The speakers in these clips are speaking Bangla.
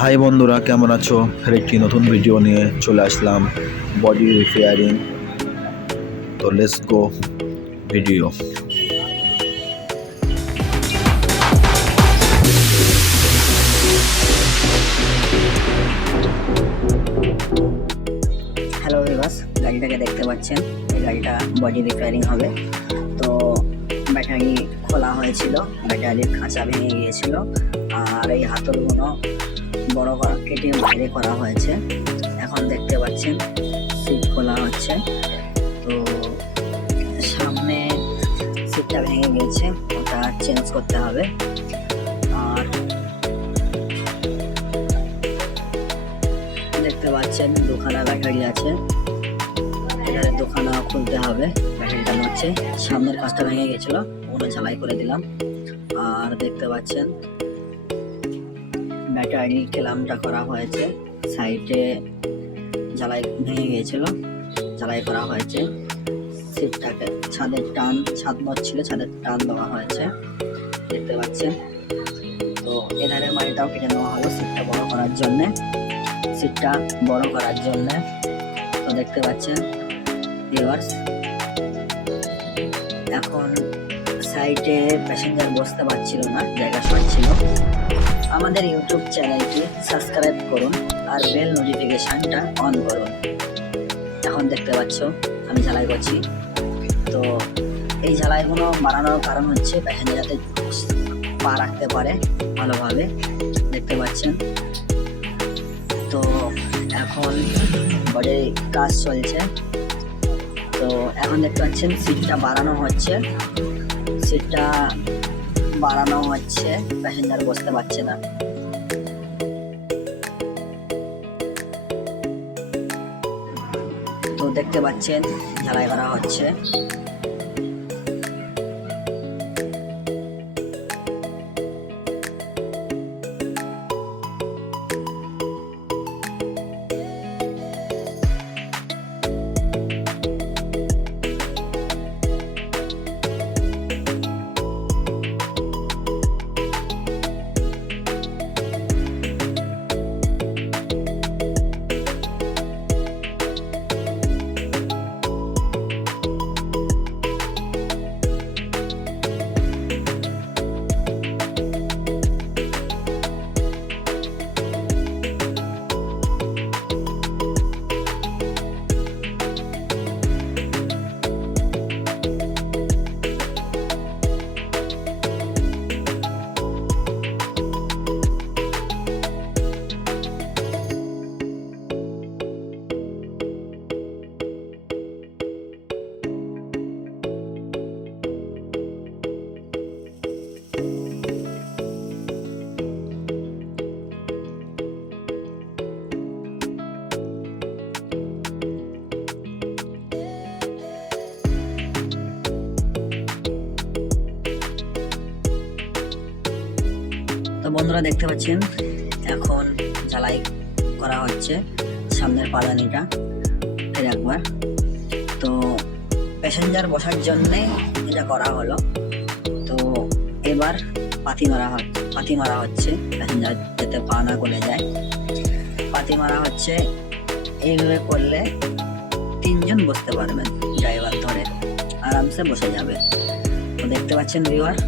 হাই বন্ধুরা, কেমন আছো? ফের একটি নতুন ভিডিও নিয়ে চলে আসলাম, বডি রিপেয়ারিং। তো let's go video. Hello viewers, গাড়িটাকে দেখতে পাচ্ছেন। এই গাড়িটা বডি রিপেয়ারিং হবে। তো ব্যাটারি খোলা হয়েছিল, ব্যাটারির খাঁচা ভেঙে গিয়েছিল, আর এই হাতলগুলো বড় করা কেটে বাইরে করা হয়েছে। এখন দেখতে পাচ্ছেন সিট খোলা হচ্ছে। তো সামনে সিটটা ভেঙে গিয়েছে, ওটা চেঞ্জ করতে হবে। আর দেখতে পাচ্ছেন দুখানা ব্যাটারি আছে, এখানে দুখানা খুলতে হবে। ব্যাটারিটা হচ্ছে সামনের কাজটা ভেঙে গেছিল, ওগুলো ঝালাই করে দিলাম। আর দেখতে পাচ্ছেন ব্যাটারি ক্ল্যাম্পটা করা হয়েছে, সাইডে ঝালাই ভেঙে গিয়েছিল, ঝালাই করা হয়েছে। সিটটাকে ছাদ ছিল, ছাদের টান দেওয়া হয়েছে, দেখতে পাচ্ছেন। তো এধারের মাটিটাও কেটে নেওয়া হলো সিটটা বড় করার জন্যে, তো দেখতে পাচ্ছেন ভিউয়ার্স। এখন সাইডে প্যাসেঞ্জার বসতে পারছিল না, জায়গা শর্ট ছিল। আমাদের ইউটিউব চ্যানেলটি সাবস্ক্রাইব করুন আর বেল নোটিফিকেশনটা অন করুন। এখন দেখতে পাচ্ছ আমি ঝালাই করছি। তো এই ঝালাইগুলো বানানোর কারণ হচ্ছে প্যাসেঞ্জার যাতে পা রাখতে পারে ভালোভাবে, দেখতে পাচ্ছেন। তো এখন বডির কাজ চলছে। তো এখন দেখতে পাচ্ছেন সিটটা বাড়ানো হচ্ছে, প্যাসেঞ্জার বসতে পারছে না। তো দেখতে পাচ্ছেন ঝালাই করা হচ্ছে। তো বন্ধুরা দেখতে পাচ্ছেন এখন ঝালাই করা হচ্ছে সামনের পাদানিটা ফের একবার। তো প্যাসেঞ্জার বসার জন্যে এটা করা হলো। তো এবার পাতি মারা হচ্ছে প্যাসেঞ্জার যাতে পা না গলে যায়, পাতি মারা হচ্ছে। এইভাবে করলে 3 জন বসতে পারবেন, ড্রাইভার ধরে আরামসে বসে যাবে। তো দেখতে পাচ্ছেন ভিউয়ার।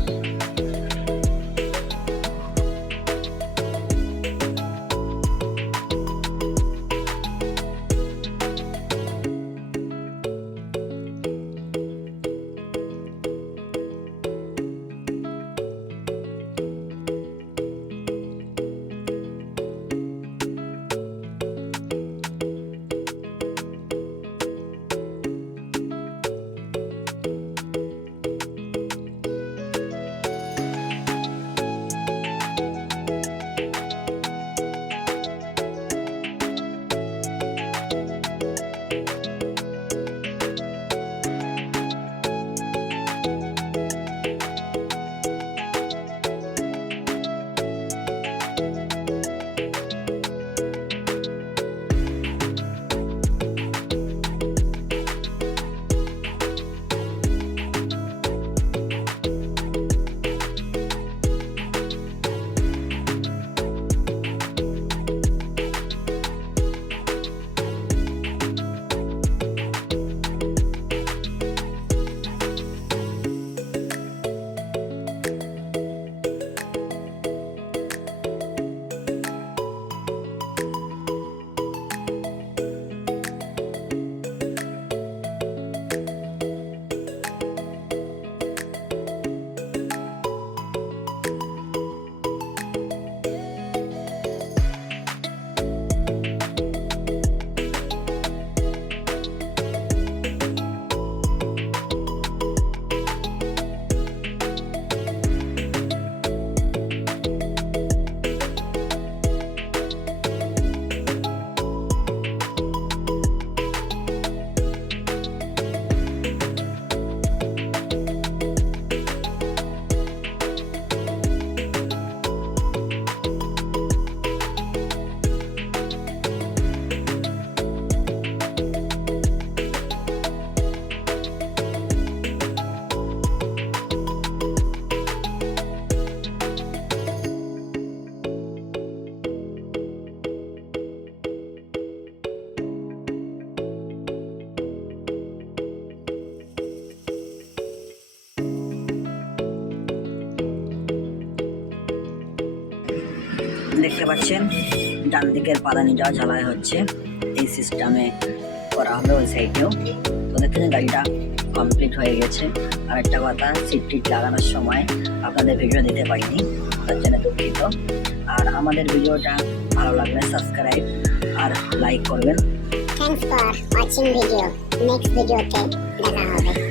দেখতে পাচ্ছেন ডান দিকের পাদানিটা জ্বালায় হচ্ছে, এই সিস্টেমে করা হবে ওই সাইডেও। তো দেখছেন গাড়িটা কমপ্লিট হয়ে গেছে। আর একটা কথা, সিট টিট লাগানোর সময় আপনাদের ভিডিও দিতে পারিনি, তার জন্য দুঃখিত। আর আমাদের ভিডিওটা ভালো লাগলে সাবস্ক্রাইব আর লাইক করবেন। Thanks for watching video. Next ভিডিওতে দেখা হবে।